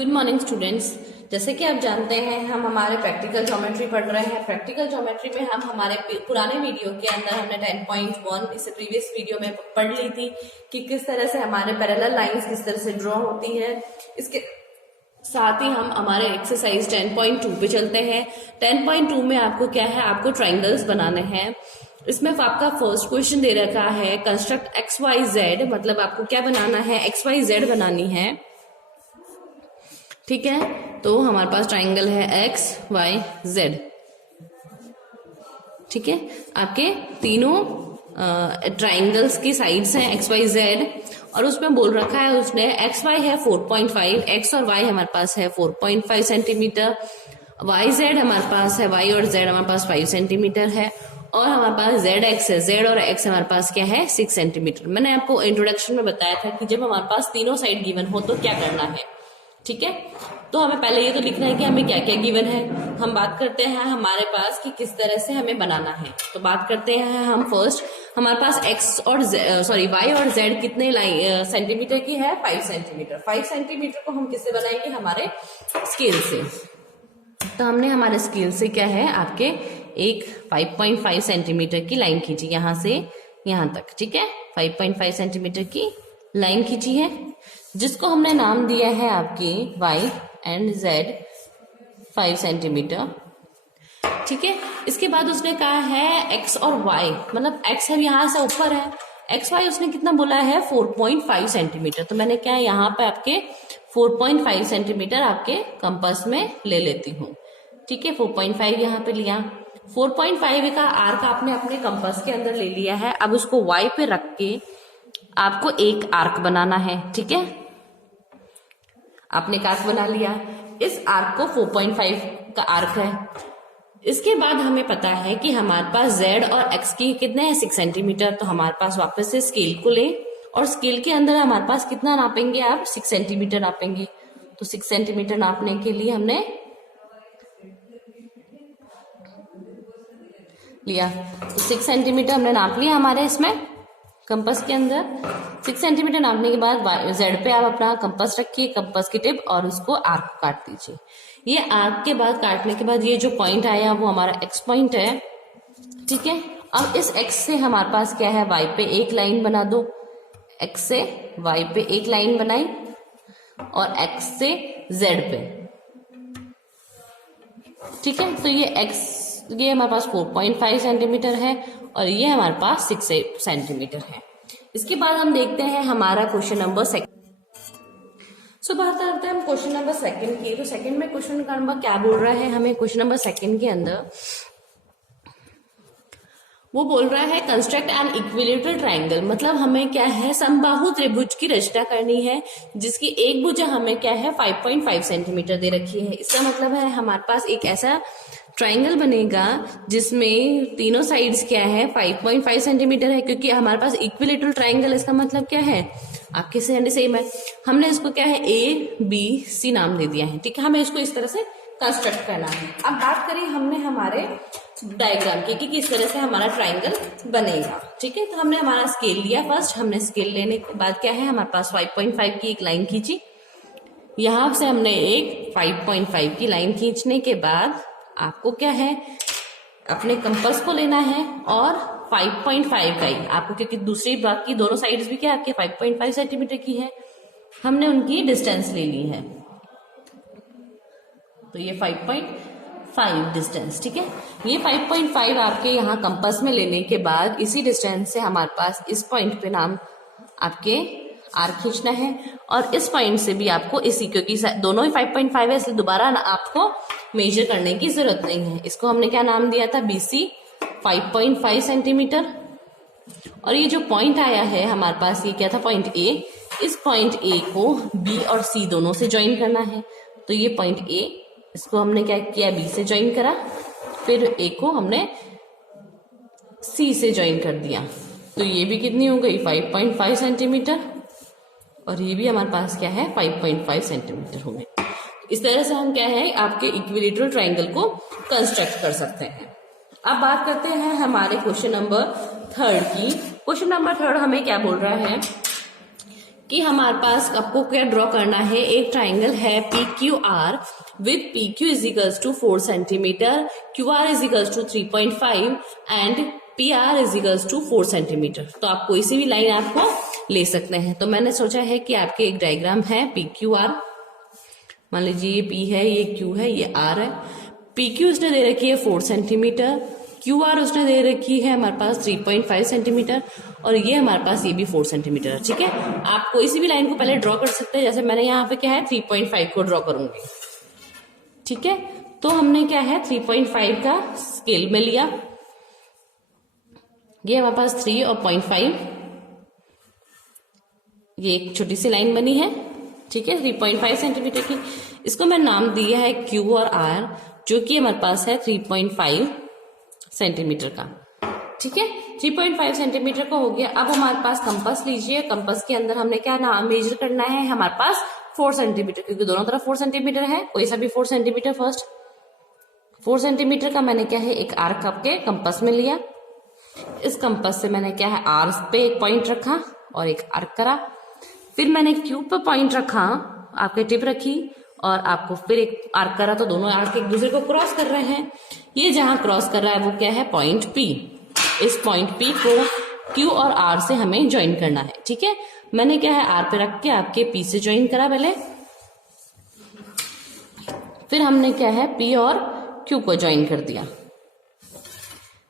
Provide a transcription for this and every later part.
Good morning students. जैसे कि आप जानते हैं हम हमारे प्रैक्टिकल ज्योमेट्री पढ़ रहे हैं। प्रैक्टिकल ज्योमेट्री में हम हमारे पुराने वीडियो के अंदर हमने 10.1 इससे प्रीवियस वीडियो में पढ़ ली थी कि किस तरह से हमारे पैरेलल लाइंस किस तरह से ड्रॉ होती है। इसके साथ ही हम हमारे एक्सरसाइज 10.2 पे चलते हैं। 10.2 में आपको क्या है, आपको ट्राइंगल्स बनाने हैं। इसमें आपका फर्स्ट क्वेश्चन दे रखा है कंस्ट्रक्ट एक्स वाई जेड, मतलब आपको क्या बनाना है, एक्स वाई जेड बनानी है। ठीक है, तो हमारे पास ट्राइंगल है एक्स वाई जेड। ठीक है, आपके तीनों ट्राइंगल्स की साइड्स हैं एक्स वाई जेड, और उसमें बोल रखा है उसने एक्स वाई है 4.5, एक्स और वाई हमारे पास है 4.5 सेंटीमीटर, वाई जेड हमारे पास है, वाई और जेड हमारे पास 5 सेंटीमीटर है, और हमारे पास जेड एक्स है, जेड और एक्स हमारे पास क्या है 6 सेंटीमीटर। मैंने आपको इंट्रोडक्शन में बताया था कि जब हमारे पास तीनों साइड गिवन हो तो क्या करना है। ठीक है, तो हमें पहले ये तो लिखना है कि हमें क्या क्या गिवन है। हम बात करते हैं हमारे पास कि किस तरह से हमें बनाना है। तो बात करते हैं हम फर्स्ट, हमारे पास एक्स और वाई और जेड कितने सेंटीमीटर की है, 5 सेंटीमीटर। 5 सेंटीमीटर को हम किससे बनाएंगे, हमारे स्केल से। तो हमने हमारे स्केल से क्या है, आपके एक 5.5 सेंटीमीटर की लाइन खींची यहां से यहां तक। ठीक है, 5.5 सेंटीमीटर की लाइन खींची है, जिसको हमने नाम दिया है आपकी y एंड z 5 सेंटीमीटर। ठीक है, इसके बाद उसने कहा है x और y, मतलब x है यहां से ऊपर है, x y उसने कितना बोला है 4.5 सेंटीमीटर। तो मैंने क्या यहाँ पे आपके 4.5 सेंटीमीटर आपके कंपास में ले लेती हूँ। ठीक है, 4.5 यहाँ पे लिया, 4.5 का आर्क आपने अपने कंपास के अंदर ले लिया है। अब उसको y पे रख के आपको एक आर्क बनाना है। ठीक है, आपने एक आर्क बना लिया, इस आर्क को 4.5 का आर्क है। इसके बाद हमें पता है कि हमारे पास z और x की कितने हैं 6 सेंटीमीटर। तो हमारे पास वापस से स्केल को ले, और स्केल के अंदर हमारे पास कितना नापेंगे, आप 6 सेंटीमीटर नापेंगे। तो 6 सेंटीमीटर नापने के लिए हमने लिया, तो 6 सेंटीमीटर हमने नाप लिया हमारे इसमें कंपास के अंदर। 6 सेंटीमीटर नापने के बाद जेड पे आप अपना कंपास रखिए, कंपास की टिप, और उसको आर्क काट दीजिए। ये आर्क के बाद काटने के बाद ये जो पॉइंट आया वो हमारा एक्स पॉइंट है। ठीक है, अब इस एक्स से हमारे पास क्या है, वाई पे एक लाइन बना दो। एक्स से वाई पे एक लाइन बनाई, और एक्स से जेड पे। ठीक है, तो ये हमारे पास 4.5 सेंटीमीटर है, और ये हमारे पास 6 सेंटीमीटर है। इसके बाद हम देखते हैं हमारा क्वेश्चन नंबर 2। सो बात करते हैं हम क्वेश्चन नंबर 2 की। तो सेकंड में क्वेश्चन नंबर क्या बोल रहा है हमें, क्वेश्चन नंबर 2 के अंदर वो बोल रहा है कंस्ट्रक्ट एन इक्विलेटरल ट्राइंगल, मतलब हमें क्या है समबाहु त्रिभुज की रचना करनी है, जिसकी एक भुजा हमें क्या है 5.5 सेंटीमीटर दे रखी है। इसका मतलब है हमारे पास एक ऐसा ट्राइंगल बनेगा जिसमें तीनों साइड्स क्या है 5.5 सेंटीमीटर है, क्योंकि हमारे पास इक्विलेटरल ट्राइंगल, इसका मतलब क्या है आपके सेम है। हमने इसको क्या है ABC नाम दे दिया है। ठीक है, हमें इसको इस तरह से कंस्ट्रक्ट करना है। अब बात करें हमने हमारे डायग्राम की कि किस तरह से हमारा ट्राइंगल बनेगा। ठीक है, तो हमने हमारा स्केल लिया। फर्स्ट हमने स्केल लेने के बाद क्या है, हमारे पास 5.5 की एक लाइन खींची। यहां से हमने एक 5.5 की लाइन खींचने के बाद आपको क्या है, अपने कंपास को लेना है, और 5.5 का ही आपको, क्योंकि दूसरी बाकी दोनों साइड्स भी क्या आपके 5.5 सेंटीमीटर की है, हमने उनकी डिस्टेंस ले ली है। तो ये 5.5 डिस्टेंस। ठीक है, ये 5.5 आपके यहाँ कंपास में लेने के बाद इसी डिस्टेंस से हमारे पास इस पॉइंट पे नाम आपके आर्क खींचना है, और इस पॉइंट से भी आपको इसी, क्योंकि दोनों ही 5.5 है इसलिए दोबारा आपको मेजर करने की जरूरत नहीं है। इसको हमने क्या नाम दिया था, BC 5.5 सेंटीमीटर। और ये जो पॉइंट आया है हमारे पास, ये क्या था, पॉइंट A। इस पॉइंट A को B और C दोनों से ज्वाइन करना है। तो ये पॉइंट A, इसको हमने क्या किया, B से ज्वाइन करा, फिर A को हमने C से ज्वाइन कर दिया। तो ये भी कितनी हो गई 5.5 सेंटीमीटर, और ये भी हमारे पास क्या है 5.5 सेंटीमीटर हो गए। इस तरह से हम क्या है आपके इक्विलेटरल ट्राइंगल को कंस्ट्रक्ट कर सकते हैं। अब बात करते हैं हमारे क्वेश्चन नंबर 3 की। क्वेश्चन नंबर 3 हमें क्या बोल रहा है कि हमारे पास आपको क्या ड्रॉ करना है, एक ट्राइंगल है P Q R with P Q is equals to 4 centimetre, Q R is equals to 3.5 and P R is equals to 4 centimetre. तो आप कोई सी भी लाइन आपको ले सकते हैं। तो मैंने सोचा है कि आपके एक डायग्राम है पी क्यू आर, मान लीजिए ये पी है, ये क्यू है, ये आर है। पी क्यू उसने दे रखी है 4 सेंटीमीटर, क्यू आर उसने दे रखी है हमारे पास 3.5 सेंटीमीटर और ये हमारे पास ये भी 4 सेंटीमीटर है। ठीक है, आप कोई सी भी लाइन को पहले ड्रॉ कर सकते हैं। जैसे मैंने यहाँ पे क्या है 3.5 को ड्रॉ करूंगी। ठीक है, तो हमने क्या है 3.5 का स्केल में लिया, ये हमारे पास 3 और 0.5, ये एक छोटी सी लाइन बनी है। ठीक है, 3.5 सेंटीमीटर की, इसको मैं नाम दिया है क्यू और आर, जो कि हमारे पास है 3.5 सेंटीमीटर का। ठीक है, 3.5 सेंटीमीटर का हो गया। अब हमारे पास कंपास लीजिए, कंपास के अंदर हमने क्या नाम मेजर करना है, हमारे पास 4 सेंटीमीटर, क्योंकि दोनों तरफ 4 सेंटीमीटर है, कोई सा भी 4 सेंटीमीटर फर्स्ट। 4 सेंटीमीटर का मैंने क्या है एक आर्क आपके कंपास में लिया। इस कंपास से मैंने क्या है आर पे एक पॉइंट रखा और एक आर्क करा। फिर मैंने क्यू पे पॉइंट रखा, आपके टिप रखी और आपको फिर एक आर्क करा, तो दोनों आर्क एक दूसरे को क्रॉस कर रहे हैं। ये जहां क्रॉस कर रहा है वो क्या है पॉइंट पी। इस पॉइंट पी को क्यू और आर से हमें ज्वाइन करना है। ठीक है, मैंने क्या है आर पे रख के आपके पी से ज्वाइन करा पहले, फिर हमने क्या है पी और क्यू को ज्वाइन कर दिया।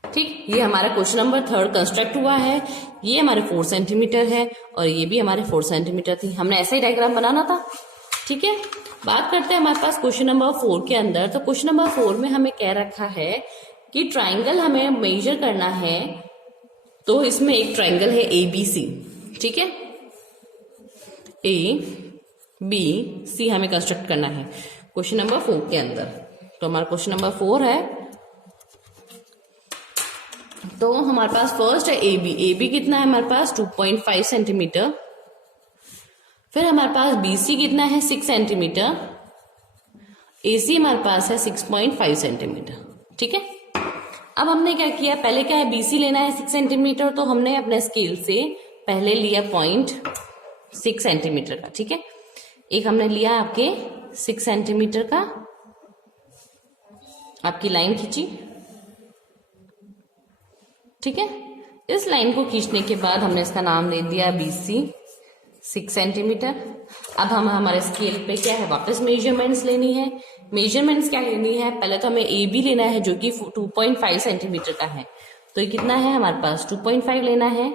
ठीक, ये हमारा क्वेश्चन नंबर 3 कंस्ट्रक्ट हुआ है। ये हमारे 4 सेंटीमीटर है और ये भी हमारे 4 सेंटीमीटर थी। हमने ऐसा ही डायग्राम बनाना था। ठीक है, बात करते हैं हमारे पास क्वेश्चन नंबर 4 के अंदर। तो क्वेश्चन नंबर 4 में हमें कह रखा है कि ट्राइंगल हमें मेजर करना है। तो इसमें एक ट्राइंगल है ए बी सी। ठीक है, ए बी सी हमें कंस्ट्रक्ट करना है क्वेश्चन नंबर 4 के अंदर। तो हमारा क्वेश्चन नंबर 4 है, तो हमारे पास फर्स्ट है ए बी। ए बी कितना है हमारे पास 2.5 सेंटीमीटर। फिर हमारे पास बी सी कितना है 6 सेंटीमीटर। ए सी हमारे पास है 6.5 सेंटीमीटर। ठीक है, अब हमने क्या किया, पहले क्या है बी सी लेना है 6 सेंटीमीटर, तो हमने अपने स्केल से पहले लिया 0.6 सेंटीमीटर का। ठीक है, एक हमने लिया आपके 6 सेंटीमीटर का, आपकी लाइन खींची। ठीक है, इस लाइन को खींचने के बाद हमने इसका नाम दे दिया बी सी 6 सेंटीमीटर। अब हम हमारे स्केल पे क्या है वापस मेजरमेंट्स लेनी है। मेजरमेंट्स क्या लेनी है, पहले तो हमें ए बी लेना है जो कि 2.5 सेंटीमीटर का है। तो ये कितना है हमारे पास 2.5 लेना है।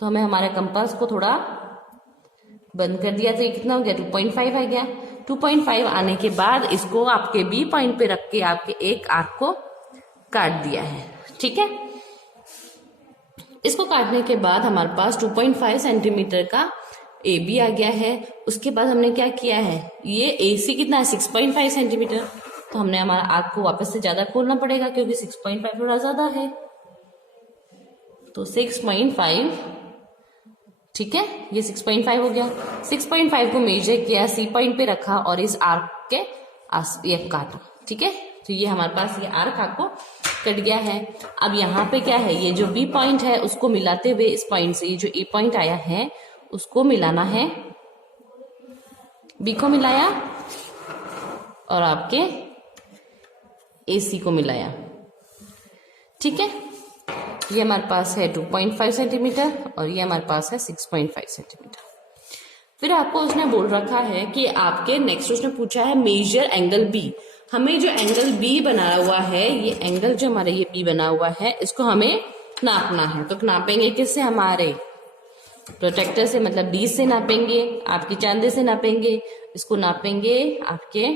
तो हमें हमारे कंपास को थोड़ा बंद कर दिया, तो ये कितना हो गया 2.5 आ गया। 2.5 आने के बाद इसको आपके बी पॉइंट पे रख के आपके एक आर्क को काट दिया है। ठीक है, इसको काटने के बाद हमारे पास 2.5 सेंटीमीटर का ए बी आ गया है। उसके बाद हमने क्या किया है, ये ए सी कितना है 6.5 सेंटीमीटर। तो हमने हमारा आर्क को वापस से ज्यादा खोलना पड़ेगा क्योंकि 6.5 थोड़ा ज्यादा है, तो 6.5। ठीक है, ये 6.5 हो गया। 6.5 को मेजर किया, सी पॉइंट पे रखा और इस आर्क के ये काटा। ठीक है, तो ये हमारे पास ये आर्क आपको कट गया है। अब यहाँ पे क्या है, ये जो बी पॉइंट है उसको मिलाते हुए इस पॉइंट से ये जो ए पॉइंट आया है उसको मिलाना है। बी को मिलाया और आपके ए सी को मिलाया। ठीक है, ये हमारे पास है 2.5 सेंटीमीटर और ये हमारे पास है 6.5 सेंटीमीटर। फिर आपको उसने बोल रखा है कि आपके नेक्स्ट उसने पूछा है मेजर एंगल बी। हमें जो एंगल बी बना हुआ है, ये एंगल जो हमारा ये बी बना हुआ है, इसको हमें नापना है। तो नापेंगे किससे, हमारे प्रोटेक्टर से, मतलब डी से नापेंगे, आपकी चांदे से नापेंगे। इसको नापेंगे आपके,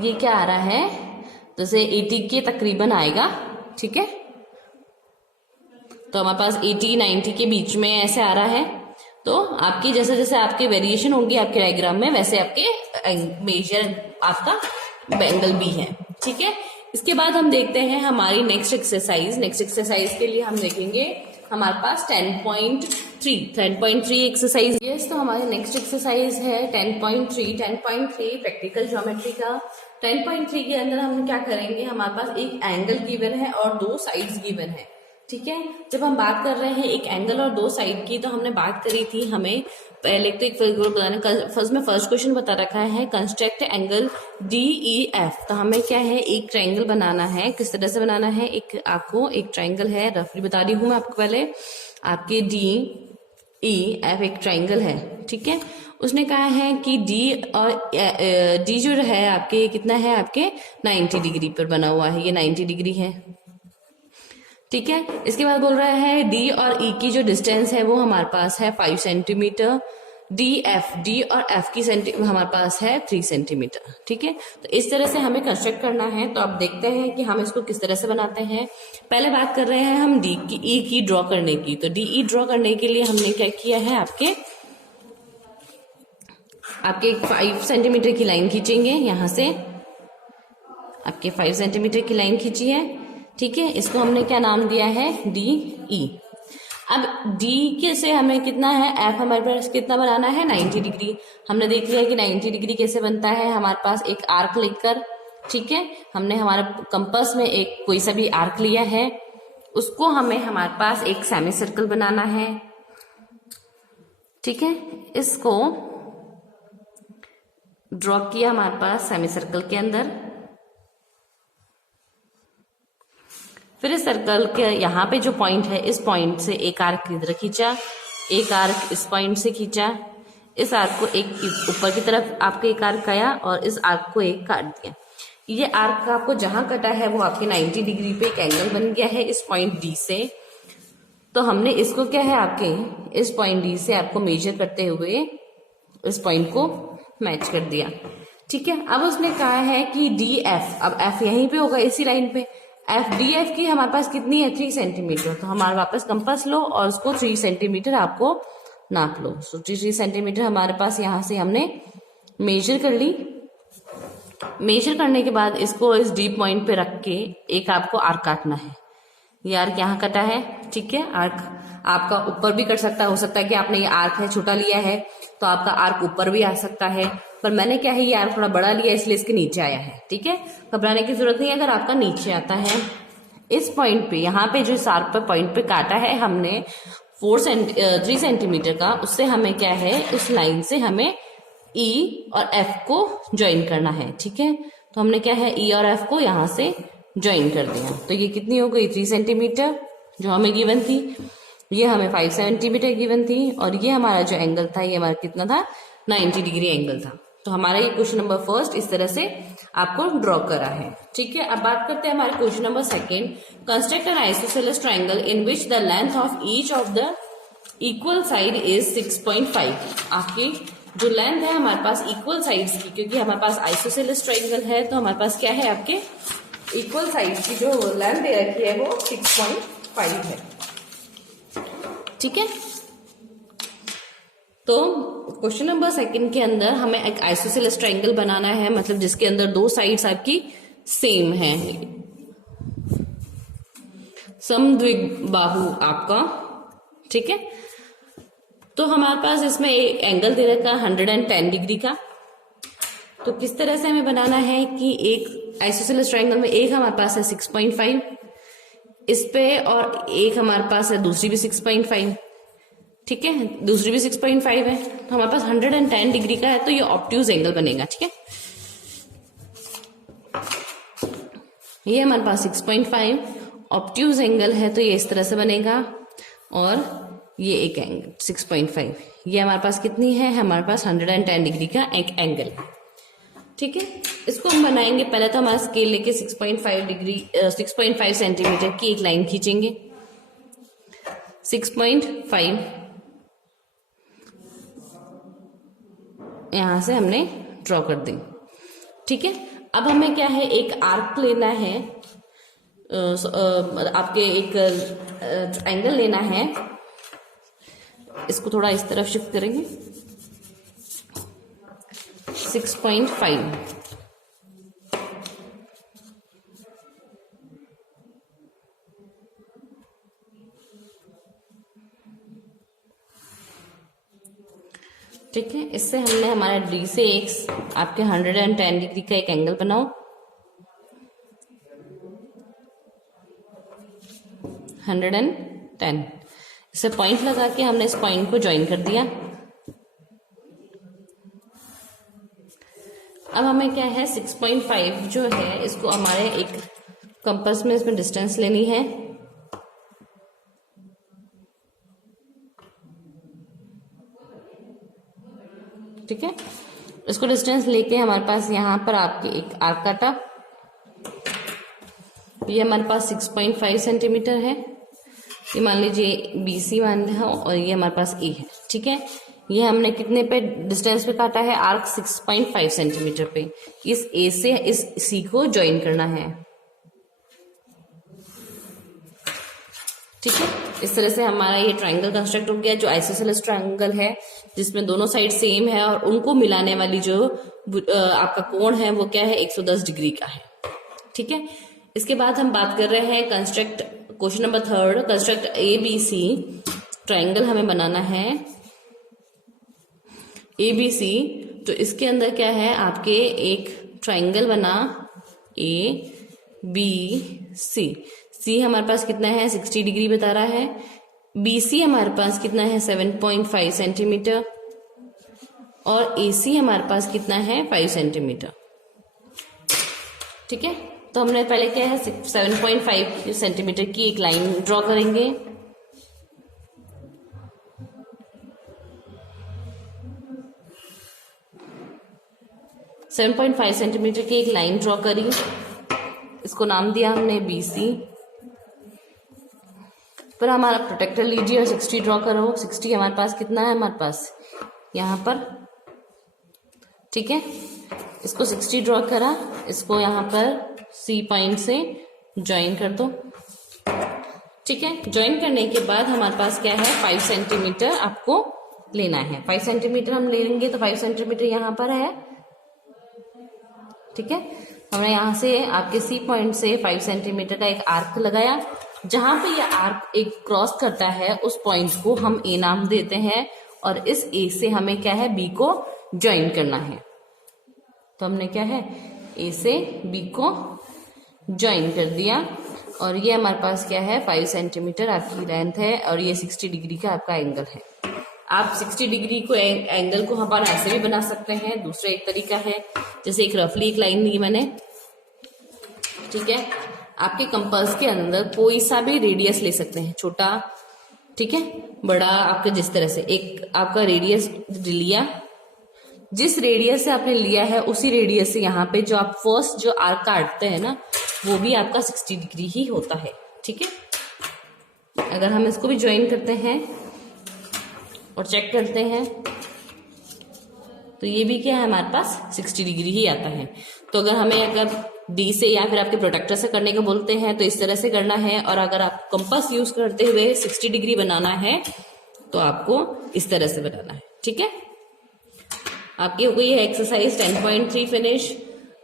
ये क्या आ रहा है, जैसे 80 के तकरीबन आएगा। ठीक है, तो हमारे पास 80-90 के बीच में ऐसे आ रहा है। तो आपकी जैसे जैसे आपके वेरिएशन होंगी आपके डायग्राम में, वैसे आपके मेजर आपका एंगल भी है। ठीक है, इसके बाद हम देखते हैं हमारी नेक्स्ट एक्सरसाइज। नेक्स्ट एक्सरसाइज के लिए हम देखेंगे हमारे पास 10.3 एक्सरसाइज। यस, तो हमारी नेक्स्ट एक्सरसाइज है 10.3 प्रैक्टिकल ज्योमेट्री का। 10.3 के अंदर हम क्या करेंगे, हमारे पास एक एंगल गिवन है और 2 साइड्स गिवन है। ठीक है। जब हम बात कर रहे हैं एक एंगल और दो साइड की, तो हमने बात करी थी, हमें पहले तो एक फिगर बताना, फर्स्ट क्वेश्चन बता रखा है कंस्ट्रक्ट एंगल DEF। तो हमें क्या है, एक ट्रायंगल बनाना है। किस तरह से बनाना है, एक आपको एक ट्रायंगल है, रफली बता रही हूं मैं आपको पहले। आपके DEF एक ट्रायंगल है, ठीक है। उसने कहा है कि D जो है आपके कितना है, आपके 90 डिग्री पर बना हुआ है, ये 90 डिग्री है, ठीक है। इसके बाद बोल रहा है डी और ई की जो डिस्टेंस है वो हमारे पास है 5 सेंटीमीटर। डी और एफ की हमारे पास है 3 सेंटीमीटर, ठीक है। तो इस तरह से हमें कंस्ट्रक्ट करना है। तो अब देखते हैं कि हम इसको किस तरह से बनाते हैं। पहले बात कर रहे हैं हम डी की, ई की ड्रॉ करने की। तो DE ड्रॉ करने के लिए हमने क्या किया है, आपके 5 सेंटीमीटर की लाइन खींचेंगे। यहां से आपके 5 सेंटीमीटर की लाइन खींची है, ठीक है। इसको हमने क्या नाम दिया है, DE। अब D के से हमें कितना है, F हमारे पास कितना बनाना है, 90 डिग्री। हमने देख लिया कि 90 डिग्री कैसे बनता है। हमारे पास एक आर्क लेकर, ठीक है, हमने हमारे कंपास में एक कोई सा भी आर्क लिया है, उसको हमें हमारे पास एक सेमी सर्कल बनाना है, ठीक है। इसको ड्रॉ किया हमारे पास सेमी सर्कल के अंदर। फिर इस सर्कल के यहाँ पे जो पॉइंट है, इस पॉइंट से एक आर्क इधर खींचा, एक आर्क इस पॉइंट से खींचा, इस आर्क को एक ऊपर की तरफ आपके एक आर्क आया और इस आर्क को एक काट दिया। ये आर्क आपको जहां कटा है वो आपके 90 डिग्री पे एक एंगल बन गया है इस पॉइंट D से। तो हमने इसको क्या है, आपके इस पॉइंट D से आपको मेजर करते हुए इस पॉइंट को मैच कर दिया, ठीक है। अब उसने कहा है कि DF, अब F यहीं पे होगा इसी लाइन पे। DF की हमारे पास कितनी है, 3 सेंटीमीटर। तो हमारे वापस कंपास लो और उसको 3 सेंटीमीटर आपको नाप लो। सो 3 सेंटीमीटर हमारे पास यहाँ से हमने मेजर कर ली। मेजर करने के बाद इसको इस डी पॉइंट पे रख के एक आपको आर्क काटना है। ये आर्क यहाँ कटा है, ठीक है। आर्क आपका ऊपर भी कट सकता है, हो सकता है कि आपने ये आर्क है छोटा लिया है तो आपका आर्क ऊपर भी आ सकता है, पर मैंने क्या है, ये आर्क थोड़ा बड़ा लिया इसलिए इसके नीचे आया है, ठीक है। घबराने की जरूरत नहीं है अगर आपका नीचे आता है। इस पॉइंट पे, यहाँ पे जो इस आर्क पे पॉइंट पे काटा है हमने 3 सेंटीमीटर का, उससे हमें क्या है, इस लाइन से हमें E और F को ज्वाइन करना है, ठीक है। तो हमने क्या है, E और F को यहाँ से ज्वाइन कर दिया। तो ये कितनी हो गई, 3 सेंटीमीटर जो हमें गिवन थी। ये हमें 5 सेंटीमीटर गिवन थी और ये हमारा जो एंगल था, ये हमारा कितना था, 90 डिग्री एंगल था। तो हमारा ये क्वेश्चन नंबर फर्स्ट इस तरह से आपको ड्रॉ करा है, ठीक है। अब बात करते हैं हमारे question number second. Construct N isosceles triangle in which the length of each of the equal side is 6.5। आपकी जो लेंथ है हमारे पास इक्वल साइड्स की, क्योंकि हमारे पास आइसोसेलेस ट्रायंगल है तो हमारे पास क्या है, आपके इक्वल साइड्स की जो लेंथ दे रखी है वो 6.5 है, ठीक है। तो क्वेश्चन नंबर सेकंड के अंदर हमें एक आइसोसेलेस ट्रायंगल बनाना है, मतलब जिसके अंदर दो साइड्स आपकी सेम है, समद्विबाहु आपका, ठीक है। तो हमारे पास इसमें एक एंगल दे रखा है 110 डिग्री का। तो किस तरह से हमें बनाना है कि एक आइसोसेलेस ट्रायंगल में एक हमारे पास है 6.5 इस पे, और एक हमारे पास है दूसरी भी 6.5, ठीक है, दूसरी भी 6.5 है। तो हमारे पास 110 डिग्री का है, तो ये ऑब्ट्यूज एंगल बनेगा, ठीक है। ये हमारे पास 6.5 ऑब्ट्यूज एंगल है, तो ये इस तरह से बनेगा। और ये एक एंगल 6.5, ये हमारे पास कितनी है, हमारे पास 110 डिग्री का एक एंगल, ठीक है। इसको हम बनाएंगे। पहले तो हमारा स्केल लेके 6.5 सेंटीमीटर की एक लाइन खींचेंगे। 6.5 यहां से हमने ड्रॉ कर दी, ठीक है। अब हमें क्या है, एक आर्क लेना है, आपके एक एंगल लेना है। इसको थोड़ा इस तरफ शिफ्ट करेंगे। 6.5 ठीक है। इससे हमने हमारा डी से एक आपके 110 डिग्री का एक एंगल बनाओ। 110। इसे पॉइंट लगा के हमने इस पॉइंट को ज्वाइन कर दिया। अब हमें क्या है 6.5 जो है इसको हमारे एक कंपास में इसमें डिस्टेंस लेनी है। ठीक है, इसको डिस्टेंस लेके हमारे पास यहाँ पर आपके एक आर्क काटा। ये हमारे पास 6.5 सेंटीमीटर है, ये मान लीजिए BC मान लिया और ये हमारे पास A है। ठीक है, ये हमने कितने पे डिस्टेंस पे काटा है, आर्क 6.5 सेंटीमीटर पे। इस A से इस C को ज्वाइन करना है। ठीक है, इस तरह से हमारा ये ट्रायंगल कंस्ट्रक्ट हो गया, जो आइसोसेलेस ट्रायंगल है जिसमें दोनों साइड सेम है और उनको मिलाने वाली जो आपका कोण है वो क्या है 110 डिग्री का है। ठीक है, इसके बाद हम बात कर रहे हैं construct, question number 3, construct ABC triangle हमें बनाना है ABC। तो इसके अंदर क्या है आपके एक ट्रायंगल बना ABC। C हमारे पास कितना है 60 डिग्री बता रहा है। BC हमारे पास कितना है 7.5 सेंटीमीटर और AC हमारे पास कितना है 5 सेंटीमीटर। ठीक है, तो हमने पहले क्या है 7.5 सेंटीमीटर की एक लाइन ड्रॉ करेंगे। सेवन 7.5 सेंटीमीटर की एक लाइन ड्रॉ करी, इसको नाम दिया हमने BC। फिर हमारा प्रोटेक्टर लीजिए और 60 ड्रॉ करो। 60 हमारे पास कितना है, हमारे पास यहाँ पर। ठीक है, इसको 60 ड्रॉ करा, इसको यहाँ पर C पॉइंट से ज्वाइन कर दो। ठीक है, ज्वाइन करने के बाद हमारे पास क्या है 5 सेंटीमीटर आपको लेना है। 5 सेंटीमीटर हम ले लेंगे, तो 5 सेंटीमीटर यहाँ पर है। ठीक है, हमने यहाँ से आपके C पॉइंट से 5 सेंटीमीटर का एक आर्क लगाया। जहां पे ये आर्क एक क्रॉस करता है उस पॉइंट को हम A नाम देते हैं और इस A से हमें क्या है B को ज्वाइन करना है। तो हमने क्या है A से B को ज्वाइन कर दिया और ये हमारे पास क्या है 5 सेंटीमीटर आपकी लेंथ है और ये 60 डिग्री का आपका एंगल है। आप 60 डिग्री को एंगल को हम ऐसे भी बना सकते हैं। दूसरा एक तरीका है, जैसे एक रफली एक लाइन ली मैंने। ठीक है, आपके कंपास के अंदर कोई सा भी रेडियस ले सकते हैं, छोटा, ठीक है, बड़ा, आपके जिस तरह से एक आपका रेडियस लिया। जिस रेडियस से आपने लिया है उसी रेडियस से यहाँ पे जो आप फर्स्ट जो आर्क काटते हैं ना वो भी आपका 60 डिग्री ही होता है। ठीक है, अगर हम इसको भी ज्वाइन करते हैं और चेक करते हैं तो ये भी क्या है हमारे पास 60 डिग्री ही आता है। तो अगर हमें अगर D से या फिर आपके प्रोटेक्टर से करने को बोलते हैं तो इस तरह से करना है, और अगर आप कंपास यूज करते हुए 60 डिग्री बनाना है तो आपको इस तरह से बनाना है। ठीक है, आपकी हो गई है एक्सरसाइज 10.3 फिनिश।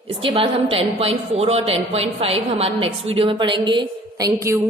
इसके बाद हम 10.4 और 10.5 हमारे नेक्स्ट वीडियो में पढ़ेंगे। Thank you.